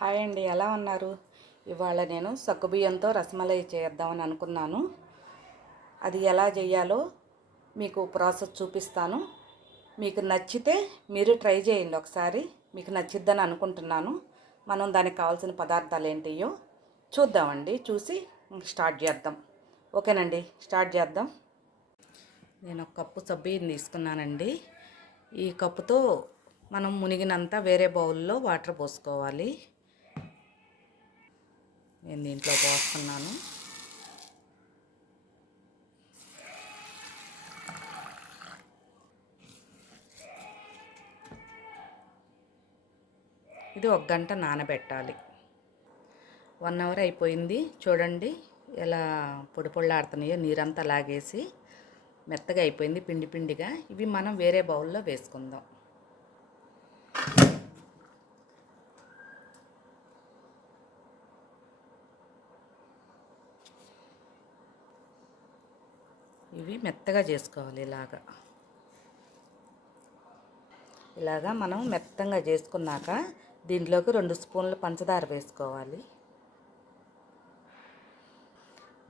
Hi అండి ఎలా ఉన్నారు? ఇవాళ నేను సగ్గుబియ్యంతో రసమలై చేద్దామని అనుకున్నాను. అది ఎలా చేయాలో మీకు ప్రాసెస్ చూపిస్తాను. మీకు నచ్చితే మీరు ట్రై చేయండి ఒకసారి. మీకు నచ్చిద్దని అనుకుంటున్నాను. మనం దానికి కావాల్సిన పదార్థాలు ఏంటియో చూద్దామండి. చూసి స్టార్ట్ చేద్దాం. ఓకేనండి స్టార్ట్ చేద్దాం. నేను ఒక కప్పు సబ్బియ్యం తీసుకున్నానండి. ఈ కప్పుతో మనం మునిగినంత వేరే బౌల్లో వాటర్ పోసుకోవాలి. నేను దీంట్లో పోస్తున్నాను. ఇది ఒక గంట నానబెట్టాలి. వన్ అవర్ అయిపోయింది. చూడండి ఎలా పొడి పొళ్ళాడుతున్నాయో నీరంతా లాగేసి మెత్తగా అయిపోయింది పిండి పిండిగా. ఇవి మనం వేరే బౌల్లో వేసుకుందాం. ఇవి మెత్తగా చేసుకోవాలి ఇలాగా. ఇలాగా మనం మెత్తంగా చేసుకున్నాక దీంట్లోకి రెండు స్పూన్లు పంచదార వేసుకోవాలి.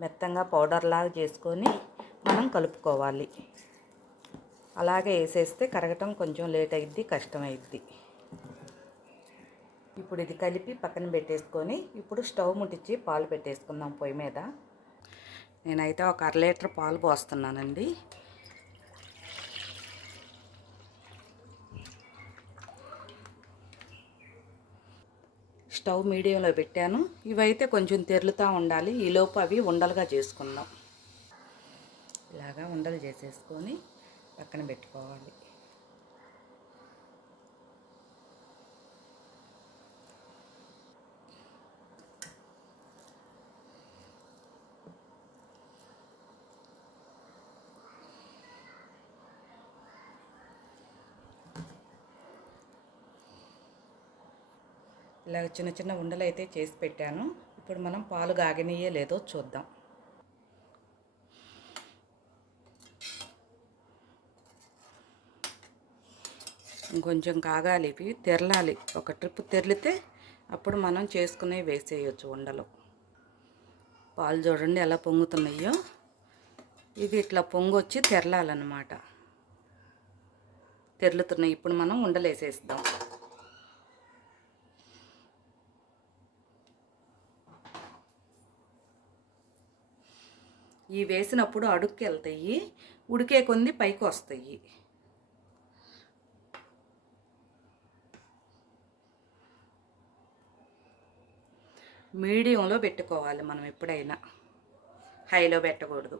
మెత్తంగా పౌడర్లాగా చేసుకొని మనం కలుపుకోవాలి. అలాగే వేసేస్తే కరగటం కొంచెం లేట్ అయిద్ది కష్టమైద్ది ఇప్పుడు ఇది కలిపి పక్కన పెట్టేసుకొని ఇప్పుడు స్టవ్ ముట్టించి పాలు పెట్టేసుకుందాం పొయ్యి మీద. నేనైతే ఒక అర లీటర్ పాలు పోస్తున్నానండి. స్టవ్ మీడియంలో పెట్టాను. ఇవైతే కొంచెం తెరులుతూ ఉండాలి. ఈలోపు అవి ఉండలుగా చేసుకుందాం. ఇలాగా ఉండలు చేసేసుకొని పక్కన పెట్టుకోవాలి. ఇలా చిన్న చిన్న ఉండలు అయితే చేసి పెట్టాను. ఇప్పుడు మనం పాలు కాగనియే లేదో చూద్దాం. కొంచెం కాగాలి ఇవి తెరలాలి. ఒక ట్రిప్ తెరిలితే అప్పుడు మనం చేసుకునే వేసేయచ్చు ఉండలు. పాలు చూడండి ఎలా పొంగుతున్నాయో. ఇవి ఇట్లా పొంగొచ్చి తెరలాలన్నమాట. తెరులుతున్నాయి. ఇప్పుడు మనం ఉండలేసేస్తాం ఈ వేసినప్పుడు అడుక్కి వెళ్తాయి ఉడికే కొంది పైకి వస్తాయి మీడియంలో పెట్టుకోవాలి మనం ఎప్పుడైనా. హైలో పెట్టకూడదు.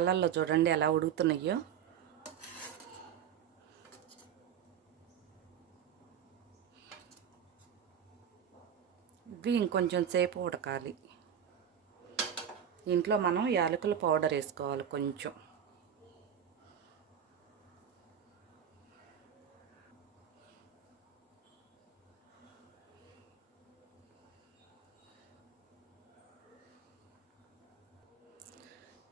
పాలల్లో చూడండి ఎలా ఉడుకుతున్నాయో ఇవి ఇంకొంచెం సేపు ఉడకాలి. ఇంట్లో మనం యాలకుల పౌడర్ వేసుకోవాలి కొంచెం.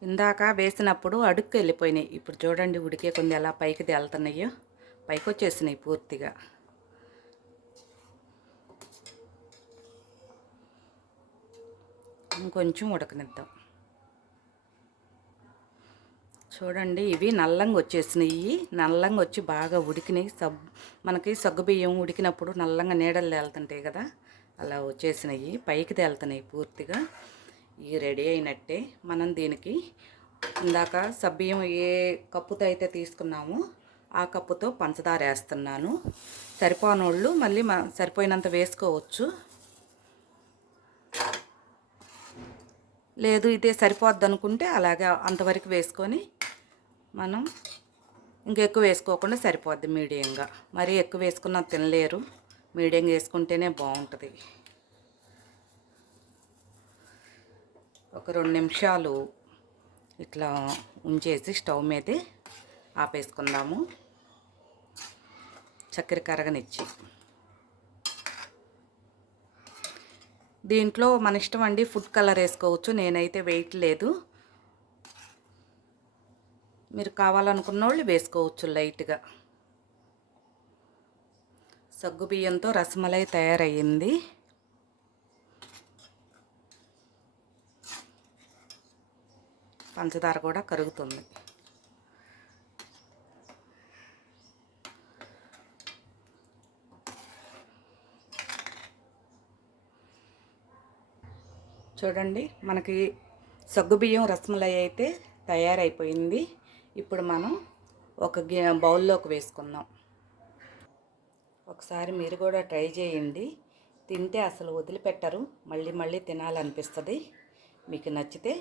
ఇందాక వేసినప్పుడు అడుక్కు వెళ్ళిపోయినాయి. ఇప్పుడు చూడండి ఉడికే కొన్ని ఎలా పైకి తేలుతున్నాయో పైకి వచ్చేసినాయి పూర్తిగా. ఇంకొంచెం ఉడకనిద్దాం. చూడండి ఇవి నల్లంగా వచ్చేసినాయి. నల్లంగా వచ్చి బాగా ఉడికినాయి. సబ్ మనకి సగ్గుబియ్యం ఉడికినప్పుడు నల్లంగా నీడలు తేలుతుంటాయి కదా. అలా వచ్చేసినాయి. పైకి తేలుతున్నాయి పూర్తిగా. ఇవి రెడీ అయినట్టే మనం దీనికి ఇందాక సబ్బియ్యం ఏ కప్పుతో అయితే తీసుకున్నామో ఆ కప్పుతో పంచదార వేస్తున్నాను. సరిపోనోళ్ళు మళ్ళీ మ సరిపోయినంత వేసుకోవచ్చు. లేదు ఇదే సరిపోద్ది అనుకుంటే అలాగే అంతవరకు వేసుకొని మనం ఇంకెక్కువ వేసుకోకుండా సరిపోద్ది మీడియంగా. మరీ ఎక్కువ వేసుకున్న తినలేరు. మీడియంగా వేసుకుంటేనే బాగుంటుంది. ఒక రెండు నిమిషాలు ఇట్లా ఉంచేసి స్టవ్ మీదే ఆపేసుకుందాము. చక్కెర కరగనిచ్చి. దీంట్లో మన ఇష్టం అండి ఫుడ్ కలర్ వేసుకోవచ్చు. నేనైతే వెయిట్ లేదు. మీరు కావాలనుకున్న వాళ్ళు వేసుకోవచ్చు లైట్గా. సగ్గు బియ్యంతో రసమలై తయారయ్యింది. పంచదార కూడా కరుగుతుంది. చూడండి మనకి సగ్గుబియ్యం రసమలై అయితే తయారైపోయింది. ఇప్పుడు మనం ఒక బౌల్లోకి వేసుకుందాం. ఒకసారి మీరు కూడా ట్రై చేయండి. తింటే అసలు వదిలిపెట్టరు. మళ్ళీ మళ్ళీ తినాలనిపిస్తుంది. మీకు నచ్చితే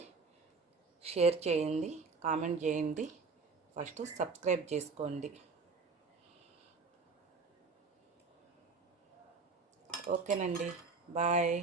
షేర్ చేయండి కామెంట్ చేయండి. ఫస్ట్ సబ్స్క్రైబ్ చేసుకోండి. ఓకేనండి. బాయ్.